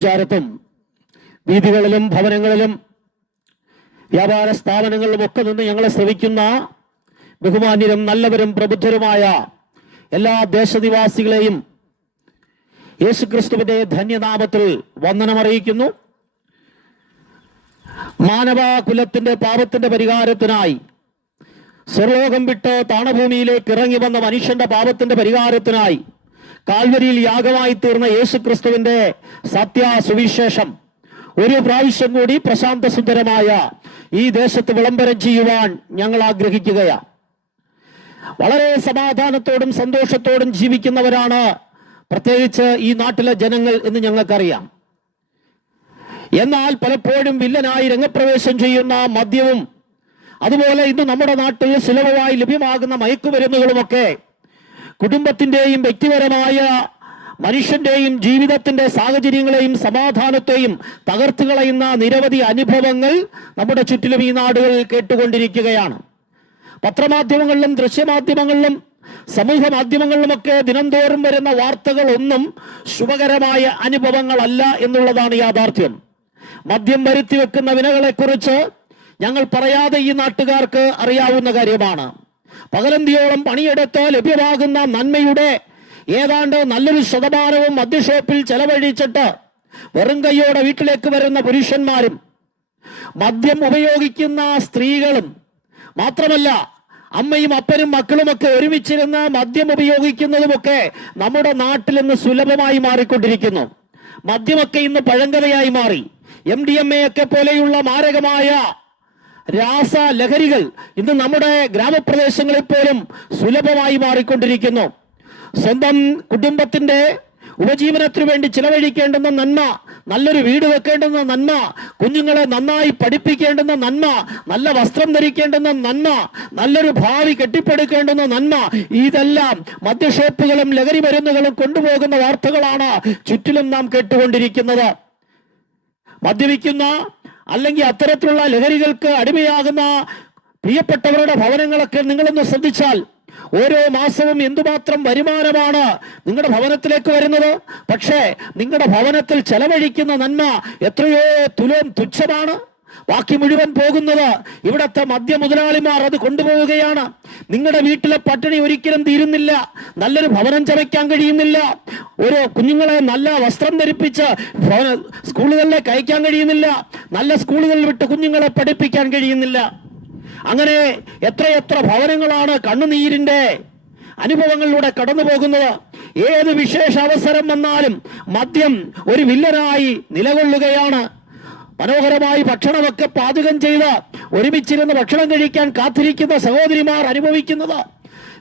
വിചാരത്തും വീതികളിലും ഭവനങ്ങളിലും വ്യാപാര സ്ഥാപനങ്ങളിലും ഒക്കെ നിന്ന് ഞങ്ങളെ ശ്രവിക്കുന്ന ബഹുമാന്യരും നല്ലവരും പ്രബുദ്ധരുമായ എല്ലാ ദേശനിവാസികളെയും യേശുക്രിസ്തുവിന്റെ ധന്യനാമത്തിൽ വന്ദനമറിയിക്കുന്നു. മാനവകുലത്തിന്റെ പാപത്തിന്റെ പരിഹാരത്തിനായി സ്വർലോകം വിട്ട് താണഭൂമിയിലേക്ക് ഇറങ്ങി വന്ന മനുഷ്യന്റെ പാപത്തിന്റെ പരിഹാരത്തിനായി കാൽവരിയിൽ യാഗമായി തീർന്ന യേശുക്രിസ്തുവിന്റെ സത്യ സുവിശേഷം ഒരു പ്രാവശ്യം കൂടി പ്രശാന്ത സുന്ദരമായ ഈ ദേശത്ത് വിളംബരം ചെയ്യുവാൻ ഞങ്ങൾ ആഗ്രഹിക്കുകയാണ് വളരെ സമാധാനത്തോടും സന്തോഷത്തോടും ജീവിക്കുന്നവരാണ് പ്രത്യേകിച്ച് ഈ നാട്ടിലെ ജനങ്ങൾ എന്ന് ഞങ്ങൾക്കറിയാം. എന്നാൽ പലപ്പോഴും വില്ലനായി രംഗപ്രവേശം ചെയ്യുന്ന മദ്യവും അതുപോലെ ഇന്ന് നമ്മുടെ നാട്ടിൽ സുലഭമായി ലഭ്യമാകുന്ന മയക്കുമരുന്നുകളുമൊക്കെ കുടുംബത്തിന്റെയും വ്യക്തിപരമായ മനുഷ്യന്റെയും ജീവിതത്തിന്റെ സാഹചര്യങ്ങളെയും സമാധാനത്തെയും തകർത്തു കളയുന്ന നിരവധി അനുഭവങ്ങൾ നമ്മുടെ ചുറ്റിലും ഈ നാടുകളിൽ കേട്ടുകൊണ്ടിരിക്കുകയാണ്. പത്രമാധ്യമങ്ങളിലും ദൃശ്യമാധ്യമങ്ങളിലും സമൂഹ മാധ്യമങ്ങളിലുമൊക്കെ ദിനംതോറും വരുന്ന വാർത്തകൾ ഒന്നും ശുഭകരമായ അനുഭവങ്ങളല്ല എന്നുള്ളതാണ് യാഥാർത്ഥ്യം. മദ്യം വരുത്തി വെക്കുന്ന വിനകളെ കുറിച്ച് ഞങ്ങൾ പറയാതെ ഈ നാട്ടുകാർക്ക് അറിയാവുന്ന കാര്യമാണ്. പകലന്തിയോളം പണിയെടുത്ത് ലഭ്യമാകുന്ന നന്മയുടെ ഏതാണ്ട് നല്ലൊരു ശതമാനവും മദ്യഷോപ്പിൽ ചെലവഴിച്ചിട്ട് വെറും കൈയോടെ വീട്ടിലേക്ക് വരുന്ന പുരുഷന്മാരും മദ്യം ഉപയോഗിക്കുന്ന സ്ത്രീകളും മാത്രമല്ല അമ്മയും അപ്പനും മക്കളുമൊക്കെ ഒരുമിച്ചിരുന്ന് മദ്യം ഉപയോഗിക്കുന്നതുമൊക്കെ നമ്മുടെ നാട്ടിൽ ഇന്ന് സുലഭമായി മാറിക്കൊണ്ടിരിക്കുന്നു. മദ്യമൊക്കെ ഇന്ന് പഴങ്കഥയായി മാറി. എം ഡി എം എ ഒക്കെ പോലെയുള്ള മാരകമായ രാസ ലഹരികൾ ഇന്ന് നമ്മുടെ ഗ്രാമപ്രദേശങ്ങളിൽ പോലും സുലഭമായി മാറിക്കൊണ്ടിരിക്കുന്നു. സ്വന്തം കുടുംബത്തിന്റെ ഉപജീവനത്തിനു വേണ്ടി ചിലവഴിക്കേണ്ടുന്ന നന്മ നല്ലൊരു വീട് വെക്കേണ്ടുന്ന നന്മ കുഞ്ഞുങ്ങളെ നന്നായി പഠിപ്പിക്കേണ്ടുന്ന നന്മ നല്ല വസ്ത്രം ധരിക്കേണ്ടുന്ന നന്മ നല്ലൊരു ഭാവി കെട്ടിപ്പടുക്കേണ്ടുന്ന നന്മ ഇതെല്ലാം മദ്യഷോപ്പുകളും ലഹരി മരുന്നുകളും കൊണ്ടുപോകുന്ന വാർത്തകളാണ് ചുറ്റിലും നാം കേട്ടുകൊണ്ടിരിക്കുന്നത്. മദ്യപിക്കുന്ന അല്ലെങ്കിൽ അത്തരത്തിലുള്ള ലഹരികൾക്ക് അടിമയാകുന്ന പ്രിയപ്പെട്ടവരുടെ ഭവനങ്ങളൊക്കെ നിങ്ങളൊന്ന് ശ്രദ്ധിച്ചാൽ ഓരോ മാസവും എന്തുമാത്രം വരുമാനമാണ് നിങ്ങളുടെ ഭവനത്തിലേക്ക് വരുന്നത്? പക്ഷേ നിങ്ങളുടെ ഭവനത്തിൽ ചെലവഴിക്കുന്ന നന്മ എത്രയോ തുലോം തുച്ഛമാണ്. ബാക്കി മുഴുവൻ പോകുന്നത് ഇവിടത്തെ മദ്യ മുതലാളിമാർ അത് കൊണ്ടുപോവുകയാണ്. നിങ്ങളുടെ വീട്ടിലെ പട്ടിണി ഒരിക്കലും തീരുന്നില്ല. നല്ലൊരു ഭവനം ചമയ്ക്കാൻ കഴിയുന്നില്ല. ഒരു കുഞ്ഞുങ്ങളെ നല്ല വസ്ത്രം ധരിപ്പിച്ച് സ്കൂളുകളിലേക്ക് അയക്കാൻ കഴിയുന്നില്ല. നല്ല സ്കൂളുകളിൽ വിട്ട് കുഞ്ഞുങ്ങളെ പഠിപ്പിക്കാൻ കഴിയുന്നില്ല. അങ്ങനെ എത്രയെത്ര ഭവനങ്ങളാണ് കണ്ണുനീരിന്റെ അനുഭവങ്ങളിലൂടെ കടന്നു പോകുന്നത് ഏത് വിശേഷ അവസരം വന്നാലും മദ്യം ഒരു വില്ലനായി നിലകൊള്ളുകയാണ്. മനോഹരമായി ഭക്ഷണമൊക്കെ പാചകം ചെയ്ത് ഒരുമിച്ചിരുന്ന് ഭക്ഷണം കഴിക്കാൻ കാത്തിരിക്കുന്ന സഹോദരിമാർ അനുഭവിക്കുന്നത്.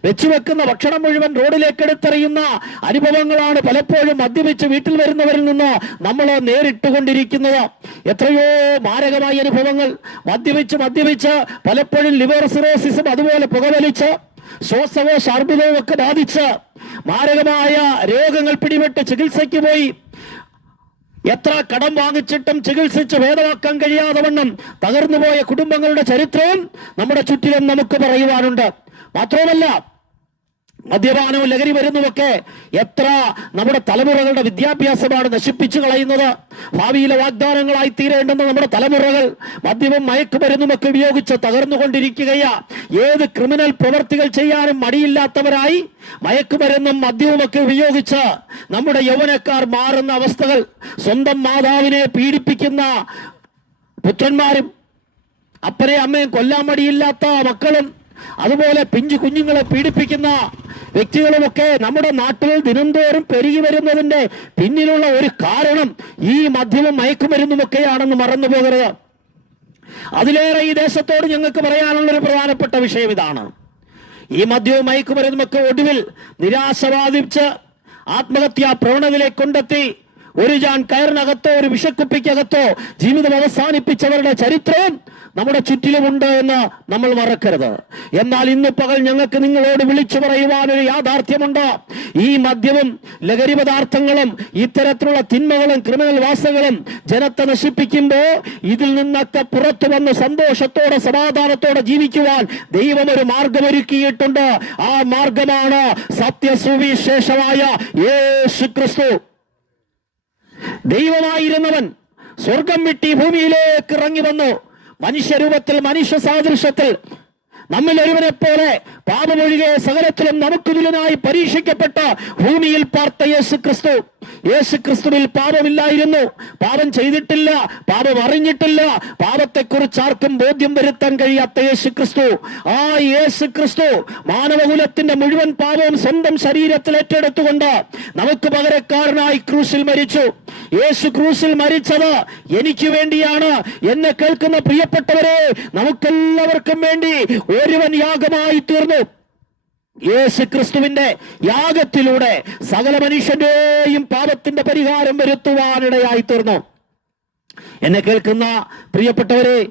വെച്ചുവെക്കുന്ന ഭക്ഷണം മുഴുവൻ റോഡിലേക്ക് എടുത്തെറിയുന്ന അനുഭവങ്ങളാണ് പലപ്പോഴും മദ്യപിച്ച് വീട്ടിൽ വരുന്നവരിൽ നിന്ന് നമ്മൾ നേരിട്ടുകൊണ്ടിരിക്കുന്നത്. എത്രയോ മാരകമായ അനുഭവങ്ങൾ. മദ്യപിച്ച് മദ്യപിച്ച് പലപ്പോഴും ലിവർ സിറോസിസും അതുപോലെ പുകവലിച്ച് ശ്വാസകോശ അർബുദവും ഒക്കെ ബാധിച്ച് മാരകമായ രോഗങ്ങൾ പിടിപെട്ട് ചികിത്സയ്ക്ക് പോയി. എത്ര കടം വാങ്ങിച്ചിട്ടും ചികിത്സിച്ച് ഭേദമാക്കാൻ കഴിയാതെ വണ്ണം തകർന്നുപോയ കുടുംബങ്ങളുടെ ചരിത്രവും നമ്മുടെ ചുറ്റിലും നമുക്ക് പറയുവാനുണ്ട്. മാത്രവുമല്ല മദ്യപാനവും ലഹരി വരുന്നതൊക്കെ എത്ര നമ്മുടെ തലമുറകളുടെ വിദ്യാഭ്യാസമാണ് നശിപ്പിച്ചു കളയുന്നത്. ഭാവിയിലെ വാഗ്ദാനങ്ങളായി തീരേണ്ടുന്ന നമ്മുടെ തലമുറകൾ മദ്യവും മയക്കുമരുന്നുമൊക്കെ ഉപയോഗിച്ച് തകർന്നുകൊണ്ടിരിക്കുകയാ. ഏത് ക്രിമിനൽ പ്രവർത്തികൾ ചെയ്യാനും മടിയില്ലാത്തവരായി മയക്കുമരുന്നും മദ്യവുമൊക്കെ ഉപയോഗിച്ച് നമ്മുടെ യൗവനക്കാർ മാറുന്ന അവസ്ഥകൾ സ്വന്തം മാതാവിനെ പീഡിപ്പിക്കുന്ന പുത്രന്മാരും അപ്പനെ അമ്മയും കൊല്ലാൻ മടിയില്ലാത്ത മക്കളും അതുപോലെ പിഞ്ചു കുഞ്ഞുങ്ങളെ പീഡിപ്പിക്കുന്ന വ്യക്തികളുമൊക്കെ നമ്മുടെ നാട്ടിൽ ദിനംതോറും പെരുകി വരുന്നതിന്റെ പിന്നിലുള്ള ഒരു കാരണം ഈ മദ്യവും മയക്കുമരുന്നുമൊക്കെയാണെന്ന് മറന്നു പോകരുത്. അതിലേറെ ഈ ദേശത്തോട് ഞങ്ങൾക്ക് പറയാനുള്ള ഒരു പ്രധാനപ്പെട്ട വിഷയം ഇതാണ്. ഈ മദ്യവും മയക്കുമരുന്നുമൊക്കെ ഒടുവിൽ നിരാശ ബാധിച്ച് ആത്മഹത്യാ പ്രവണതയിലേക്ക് കൊണ്ടെത്തി ഒരു ജാൻ കയറിനകത്തോ ഒരു വിഷക്കുപ്പിക്കകത്തോ ജീവിതം അവസാനിപ്പിച്ചവരുടെ ചരിത്രവും നമ്മുടെ ചുറ്റിലുമുണ്ട് എന്ന് നമ്മൾ മറക്കരുത്. എന്നാൽ ഇന്ന് പകൽ ഞങ്ങൾക്ക് നിങ്ങളോട് വിളിച്ചു പറയുവാൻ ഒരു യാഥാർത്ഥ്യമുണ്ട്. ഈ മദ്യവും ലഹരി പദാർത്ഥങ്ങളും ഇത്തരത്തിലുള്ള തിന്മകളും ക്രിമിനൽ വാസകളും ജനത്തെ നശിപ്പിക്കുമ്പോൾ ഇതിൽ നിന്നൊക്കെ പുറത്തു വന്ന് സന്തോഷത്തോടെ സമാധാനത്തോടെ ജീവിക്കുവാൻ ദൈവം ഒരു മാർഗമൊരുക്കിയിട്ടുണ്ട്. ആ മാർഗമാണ് സത്യസുവിശേഷമായ യേശു ക്രിസ്തു ദൈവമായിരുന്നവൻ സ്വർഗം വിട്ടി ഭൂമിയിലേക്ക് ഇറങ്ങി വന്നു. മനുഷ്യരൂപത്തിൽ മനുഷ്യ സാദൃശ്യത്തിൽ നമ്മിൽ ഒരുവനെ പോലെ പാപമൊഴികെ സകലത്തിലും നമുക്ക് തുല്യനായി പരീക്ഷിക്കപ്പെട്ട ഭൂമിയിൽ പാർത്ത യേശു ക്രിസ്തു യേശു ക്രിസ്തുവിൽ പാപമില്ലായിരുന്നു. പാപം ചെയ്തിട്ടില്ല. പാപം അറിഞ്ഞിട്ടില്ല. പാപത്തെക്കുറിച്ച് ആർക്കും ബോധ്യം വരുത്താൻ കഴിയാത്ത യേശു ക്രിസ്തു ആ യേശു ക്രിസ്തു മാനവകുലത്തിന്റെ മുഴുവൻ പാപവും സ്വന്തം ശരീരത്തിൽ ഏറ്റെടുത്തുകൊണ്ട് നമുക്ക് പകരക്കാരനായി ക്രൂശിൽ മരിച്ചു. യേശു ക്രൂശിൽ മരിച്ചത് എനിക്ക് വേണ്ടിയാണ്. എന്നെ കേൾക്കുന്ന പ്രിയപ്പെട്ടവരെ നമുക്കെല്ലാവർക്കും വേണ്ടി ഒരുവൻ യാഗമായി തീർന്നു. യേശു ക്രിസ്തുവിന്റെ യാഗത്തിലൂടെ സകല മനുഷ്യന്റെയും പാപത്തിന്റെ പരിഹാരം വരുത്തുവാനിടയായി തീർന്നു. എന്നെ കേൾക്കുന്ന പ്രിയപ്പെട്ടവരെ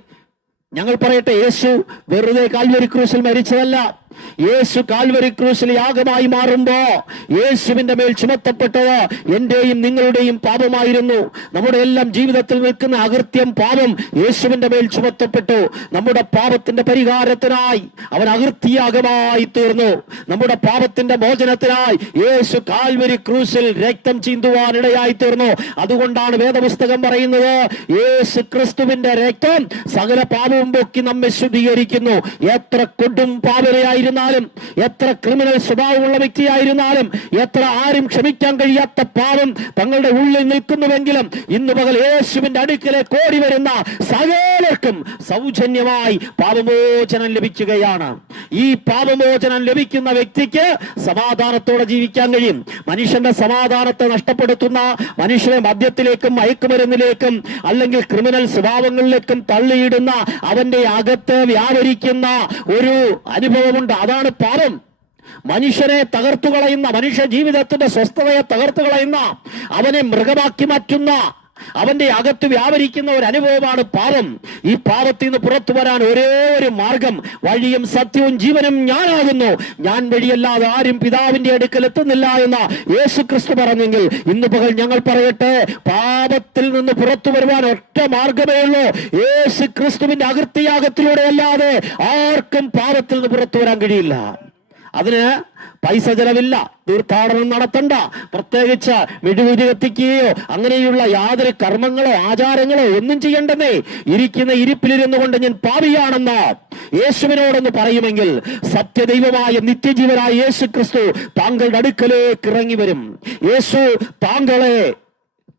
ഞങ്ങൾ പറയട്ടെ യേശു വെറുതെ കാൽവരി ക്രൂശിൽ മരിച്ചതല്ല. യേശു കാൽവരി ക്രൂശിൽ യാഗമായി മാറുമ്പോ യേശുവിന്റെ മേൽ ചുമത്തപ്പെട്ടത് എന്റെയും നിങ്ങളുടെയും പാപമായിരുന്നു. നമ്മുടെ എല്ലാം ജീവിതത്തിൽ നിൽക്കുന്ന അകൃത്യം പാപം യേശുവിന്റെ മേൽ ചുമത്തപ്പെട്ടു. നമ്മുടെ പാപത്തിന്റെ പരിഹാരത്തിനായി അവൻ അകൃത്യാഗമായി തീർന്നു. നമ്മുടെ പാപത്തിന്റെ മോചനത്തിനായി യേശു കാൽവരി ക്രൂശിൽ രക്തം ചീന്തുവാനിടയായി തീർന്നു. അതുകൊണ്ടാണ് വേദപുസ്തകം പറയുന്നത് യേശു ക്രിസ്തുവിന്റെ രക്തം സകല പാപവും പൊക്കി നമ്മെ ശുദ്ധീകരിക്കുന്നു. എത്ര കൊടും പാപനയായിരുന്നാലും എത്ര ക്രിമിനൽ സ്വഭാവമുള്ള വ്യക്തിയായിരുന്നാലും എത്ര ആരും ക്ഷമിക്കാൻ കഴിയാത്ത പാപം തങ്ങളുടെ ഉള്ളിൽ നിൽക്കുന്നുവെങ്കിലും ഇന്ന് പകൽ യേശുവിന്റെ അടുക്കലേക്ക് ഓടി വരുന്ന സകലർക്കും സൗജന്യമായി പാപമോചനം ലഭിക്കുകയാണ്. ഈ പാപമോചനം ലഭിക്കുന്ന വ്യക്തിക്ക് സമാധാനത്തോടെ ജീവിക്കാൻ കഴിയും. മനുഷ്യന്റെ സമാധാനത്തെ നഷ്ടപ്പെടുത്തുന്ന മനുഷ്യനെ മദ്യത്തിലേക്കും മയക്കുമരുന്നിലേക്കും അല്ലെങ്കിൽ ക്രിമിനൽ സ്വഭാവങ്ങളിലേക്കും തള്ളിയിടുന്ന അവന്റെ അകത്ത് വ്യാപരിക്കുന്ന ഒരു അനുഭവമുണ്ട് അതാണ് പാപം. മനുഷ്യനെ തകർത്തു കളയുന്ന മനുഷ്യ ജീവിതത്തിന്റെ സ്വസ്ഥതയെ തകർത്തു കളയുന്ന അവനെ മൃഗമാക്കി മാറ്റുന്ന അവന്റെ അകത്ത് വ്യാപരിക്കുന്ന ഒരു അനുഭവമാണ് പാപം. ഈ പാപത്തിൽ നിന്ന് പുറത്തു വരാൻ ഒരേ ഒരു മാർഗം വഴിയും സത്യവും ജീവനും ഞാനാകുന്നു. ഞാൻ വഴിയല്ലാതെ ആരും പിതാവിന്റെ അടുക്കൽ എത്തുന്നില്ല എന്ന യേശു ക്രിസ്തു പറഞ്ഞെങ്കിൽ ഇന്ന് പകൽ ഞങ്ങൾ പറയട്ടെ പാപത്തിൽ നിന്ന് പുറത്തു വരുവാൻ ഒറ്റ മാർഗമേ ഉള്ളൂ. യേശു ക്രിസ്തുവിന്റെ അകൃത്യയാഗത്തിലൂടെ അല്ലാതെ ആർക്കും പാപത്തിൽ നിന്ന് പുറത്തു വരാൻ കഴിയില്ല. അതിന് പൈസ ചെലവില്ല. തീർത്ഥാടനം നടത്തണ്ട. പ്രത്യേകിച്ച് മെഴുകുതിരി കത്തിക്കുകയോ അങ്ങനെയുള്ള യാതൊരു കർമ്മങ്ങളോ ആചാരങ്ങളോ ഒന്നും ചെയ്യേണ്ടതേ ഇരിക്കുന്ന ഇരിപ്പിലിരുന്നു കൊണ്ട് ഞാൻ പാപിയാണെന്ന് യേശുവിനോടൊന്ന് പറയുമെങ്കിൽ സത്യദൈവമായ നിത്യജീവനായ യേശു ക്രിസ്തു താങ്കളുടെ അടുക്കലേക്ക് ഇറങ്ങി വരും. യേശു താങ്കളെ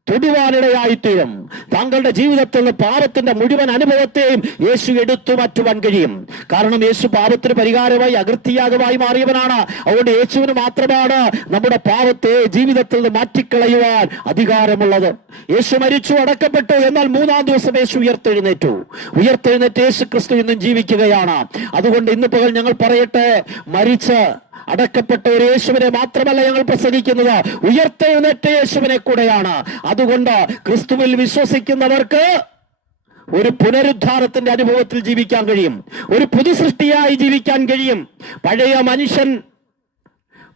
തൊടുവാനിടയായിത്തീരും താങ്കളുടെ ജീവിതത്തിൽ നിന്ന് പാപത്തിന്റെ മുഴുവൻ അനുഭവത്തെയും യേശു എടുത്തു മാറ്റുവാൻ കഴിയും. കാരണം യേശു പാപത്തിന് പരിഹാരമായി അകൃത്യാഗമായി മാറിയവനാണ്. അതുകൊണ്ട് യേശുവിന് മാത്രമാണ് നമ്മുടെ പാപത്തെ ജീവിതത്തിൽ നിന്ന് മാറ്റിക്കളയുവാൻ അധികാരമുള്ളത്. യേശു മരിച്ചു അടക്കപ്പെട്ടു. എന്നാൽ മൂന്നാം ദിവസം യേശു ഉയർത്തെഴുന്നേറ്റു. ഉയർത്തെഴുന്നേറ്റ് യേശു ക്രിസ്തു ഇന്നും ജീവിക്കുകയാണ്. അതുകൊണ്ട് ഇന്ന് പകൽ ഞങ്ങൾ പറയട്ടെ മരിച്ച് അടക്കപ്പെട്ട ഒരു യേശുവിനെ മാത്രമല്ല ഞങ്ങൾ പ്രസംഗിക്കുന്നത്. ഉയർത്തെഴുന്നേറ്റ യേശുവിനെ കൂടെയാണ്. അതുകൊണ്ട് ക്രിസ്തുവിൽ വിശ്വസിക്കുന്നവർക്ക് ഒരു പുനരുദ്ധാരത്തിന്റെ അനുഭവത്തിൽ ജീവിക്കാൻ കഴിയും. ഒരു പുതു സൃഷ്ടിയായി ജീവിക്കാൻ കഴിയും. പഴയ മനുഷ്യൻ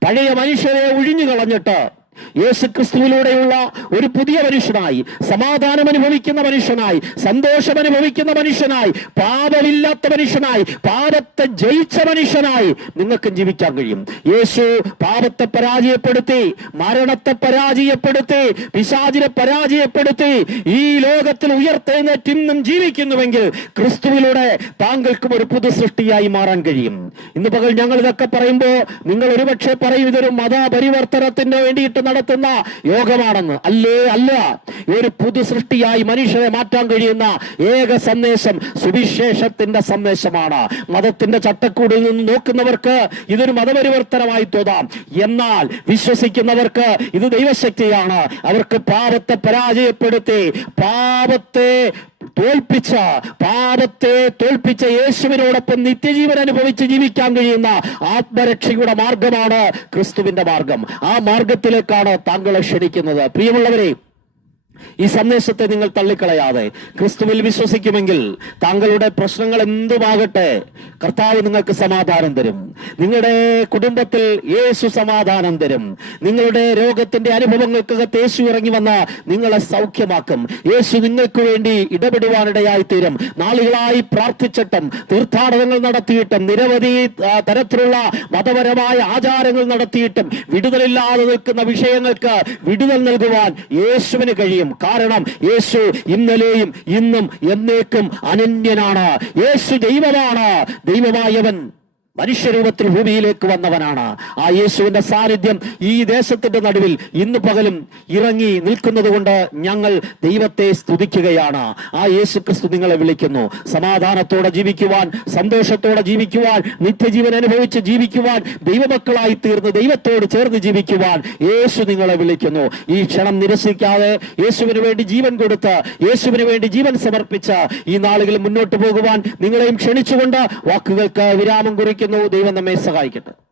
പഴയ മനുഷ്യരെ ഒഴിഞ്ഞു കളഞ്ഞിട്ട് യേശു ക്രിസ്തുവിലൂടെയുള്ള ഒരു പുതിയ മനുഷ്യനായി സമാധാനം അനുഭവിക്കുന്ന മനുഷ്യനായി സന്തോഷം അനുഭവിക്കുന്ന മനുഷ്യനായി പാപമില്ലാത്ത മനുഷ്യനായി പാപത്തെ ജയിച്ച മനുഷ്യനായി നിങ്ങൾക്കും ജീവിക്കാൻ കഴിയും. യേശു പാപത്തെ പരാജയപ്പെടുത്തി മരണത്തെ പരാജയപ്പെടുത്തി പിശാചിനെ പരാജയപ്പെടുത്തി ഈ ലോകത്തിൽ ഉയർത്തെഴുന്നേറ്റ് ഇന്നും ജീവിക്കുന്നുവെങ്കിൽ ക്രിസ്തുവിലൂടെ താങ്കൾക്കും ഒരു പുതു സൃഷ്ടിയായി മാറാൻ കഴിയും. ഇന്ന് പകൽ ഞങ്ങൾ ഇതൊക്കെ പറയുമ്പോൾ നിങ്ങൾ ഒരുപക്ഷെ പറയും ഇതൊരു മതപരിവർത്തനത്തിന് വേണ്ടിയിട്ട് നടത്തുന്ന യോഗമാണെന്ന്. അല്ലേ അല്ല. ഒരു പുതു സൃഷ്ടിയായി മനുഷ്യരെ മാറ്റാൻ കഴിയുന്ന ഏക സന്ദേശം സുവിശേഷത്തിന്റെ സന്ദേശമാണ്. മതത്തിന്റെ ചട്ടക്കൂടിൽ നിന്ന് നോക്കുന്നവർക്ക് ഇതൊരു മതപരിവർത്തനമായി തോന്നാം. എന്നാൽ വിശ്വസിക്കുന്നവർക്ക് ഇത് ദൈവശക്തിയാണ്. അവർക്ക് പാപത്തെ പരാജയപ്പെടുത്തി പാപത്തെ തോൽപ്പിച്ച പാപത്തെ തോൽപ്പിച്ച യേശുവിനോടൊപ്പം നിത്യജീവൻ അനുഭവിച്ച് ജീവിക്കാൻ കഴിയുന്ന ആത്മരക്ഷയുടെ മാർഗമാണ് ക്രിസ്തുവിന്റെ മാർഗം. ആ മാർഗത്തിലേക്കാണ് താങ്കളെ ക്ഷണിക്കുന്നത്. പ്രിയമുള്ളവരെ ഈ സന്ദേശത്തെ നിങ്ങൾ തള്ളിക്കളയാതെ ക്രിസ്തുവിൽ വിശ്വസിക്കുമെങ്കിൽ താങ്കളുടെ പ്രശ്നങ്ങൾ എന്തുമാകട്ടെ കർത്താവ് നിങ്ങൾക്ക് സമാധാനം തരും. നിങ്ങളുടെ കുടുംബത്തിൽ യേശു സമാധാനം തരും. നിങ്ങളുടെ രോഗത്തിന്റെ അനുഭവങ്ങൾക്കകത്ത് യേശു ഇറങ്ങി വന്ന നിങ്ങളെ സൗഖ്യമാക്കും. യേശു നിങ്ങൾക്ക് വേണ്ടി ഇടപെടുവാനിടയായി തീരും. നാളുകളായി പ്രാർത്ഥിച്ചിട്ടും തീർത്ഥാടനങ്ങൾ നടത്തിയിട്ടും നിരവധി തരത്തിലുള്ള മതപരമായ ആചാരങ്ങൾ നടത്തിയിട്ടും വിടുതലില്ലാതെ നിൽക്കുന്ന വിഷയങ്ങൾക്ക് വിടുതൽ നൽകുവാൻ യേശുവിന് കഴിയും. പറയും കാരണം യേശു ഇന്നലെയും ഇന്നും എന്നേക്കും അനന്യനാണ്. യേശു ദൈവമാണ്. ദൈവമായവൻ. മനുഷ്യരൂപത്തിൽ ഭൂമിയിലേക്ക് വന്നവനാണ്. ആ യേശുവിന്റെ സാന്നിധ്യം ഈ ദേശത്തിന്റെ നടുവിൽ ഇന്ന് പകലും ഇറങ്ങി നിൽക്കുന്നത് കൊണ്ട് ഞങ്ങൾ ദൈവത്തെ സ്തുതിക്കുകയാണ്. ആ യേശു ക്രിസ്തു നിങ്ങളെ വിളിക്കുന്നു. സമാധാനത്തോടെ ജീവിക്കുവാൻ സന്തോഷത്തോടെ ജീവിക്കുവാൻ നിത്യജീവൻ അനുഭവിച്ച് ജീവിക്കുവാൻ ദൈവമക്കളായി തീർന്ന് ദൈവത്തോട് ചേർന്ന് ജീവിക്കുവാൻ യേശു നിങ്ങളെ വിളിക്കുന്നു. ഈ ക്ഷണം നിരസിക്കാതെ യേശുവിന് വേണ്ടി ജീവൻ കൊടുത്ത് യേശുവിന് വേണ്ടി ജീവൻ സമർപ്പിച്ച ഈ നാളുകളിൽ മുന്നോട്ട് പോകുവാൻ നിങ്ങളെയും ക്ഷണിച്ചുകൊണ്ട് വാക്കുകൾക്ക് വിരാമം കുറിക്കുന്നു. ദൈവം നമ്മെ സഹായിക്കട്ടെ.